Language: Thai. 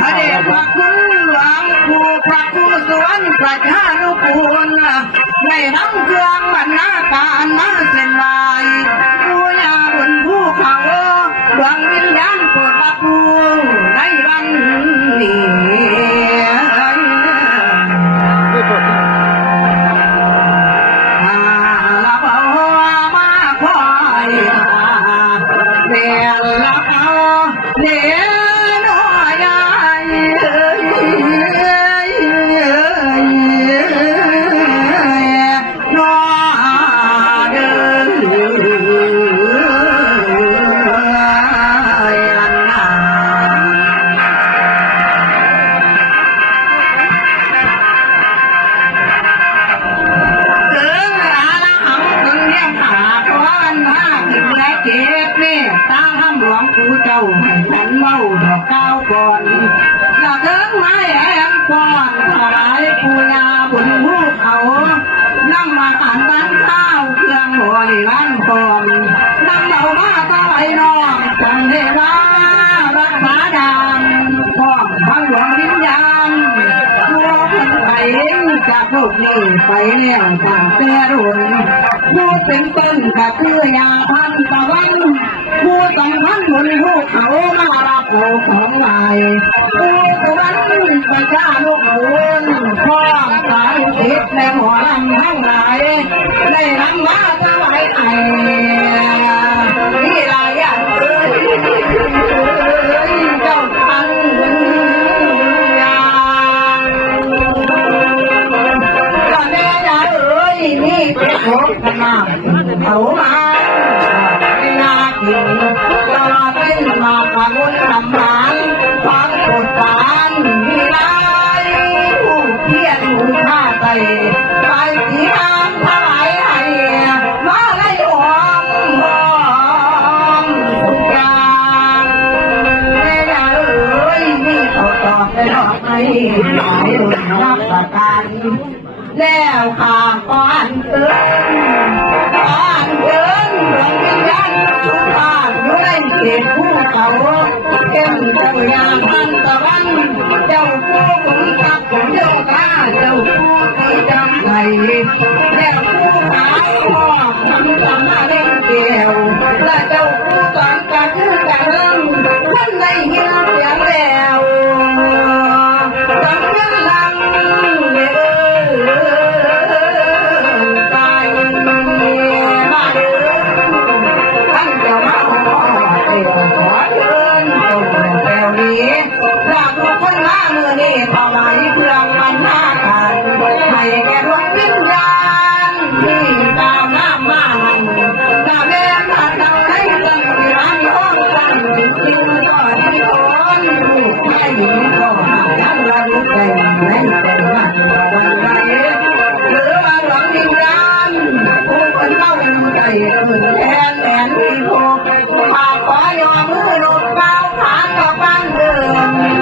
พระเดชพระคุณหลวงปู่พระครูสวนพระชานุกูลได้นำเครื่องบรรณาการมาเส้นไหวบูชาบนภูเขาดวงวิญญาณโปรดรับรู้ในวันนี้ละเบามาคอยเรียนละเบาเรียนผู้เจ้าให้ฉันเมาดอกก้าวก่อนแล้วเดินไม้แอนก่อนถวายปูญาบนภูเขานำมาทานบ้านข้าวเครื่องบริวารก่อนนำเหล่ามาถวายน้องจงเทวารักษาดามพ่อทั้งหลวงวิญญาณตัวคนไปจากโลกนี้ไปแล้วต่างเสียรุ่นผู้เป็นต้นก็คือยาพันตะวันผู้สังพันบนภูเขามารับโลกของไหลผู้สวรรค์ประชาลูกบุญพ่อสายติดในหัวลำทั้งหลายได้นำมาถวายไอ้ที่ลายอย่างเอ้ยเจ้าพันยาก็แม่ยาเอ้ยนี่เป็นโลกขนาดเขามาตลอดเป็นมาพาวุ้นทำหมันฟังโปรดสารมีลายผู้เพียรผู้ฆ่าใจไปสีน้ำถวายให้มาไล่หอมหอมทุกอย่างแม่ยาเอ้ยนี่เขาตอบได้ดอกให้หลายรุ่นรับประกันแล้วข้าป้อนเกินป้อนเกินดวงวิญญาณทุกบ้านอยู่ในเขตภูเขาเข้มเจ้ายาพันตะวันเจ้าผู้ขุนทรัพย์ของเจ้าข้าเจ้าผู้ที่จำใจแล้วผู้ขายพ่อทำสมาเล่นเกี่ยวและเจ้าผู้สอนการชื่อการเริ่มท่านได้ยินเสียงแล้วจำเรื่องลังถวายเครื่องบรรณาการให้แก่ดวงวิญญาณที่ตามน้ำมาหันตาเล่นตาเจ้าให้ตั้งที่ร้านห้องตั้งที่ก็ที่คนลูกแม่หญิงก็หายันระลึกใจไม่เป็นมันวันไหนหรือว่าดวงวิญญาณผู้คนเล่าใจขึ้นแทนแทนที่พบมาขอยอมมือลงเท้าขากับบ้านเดิม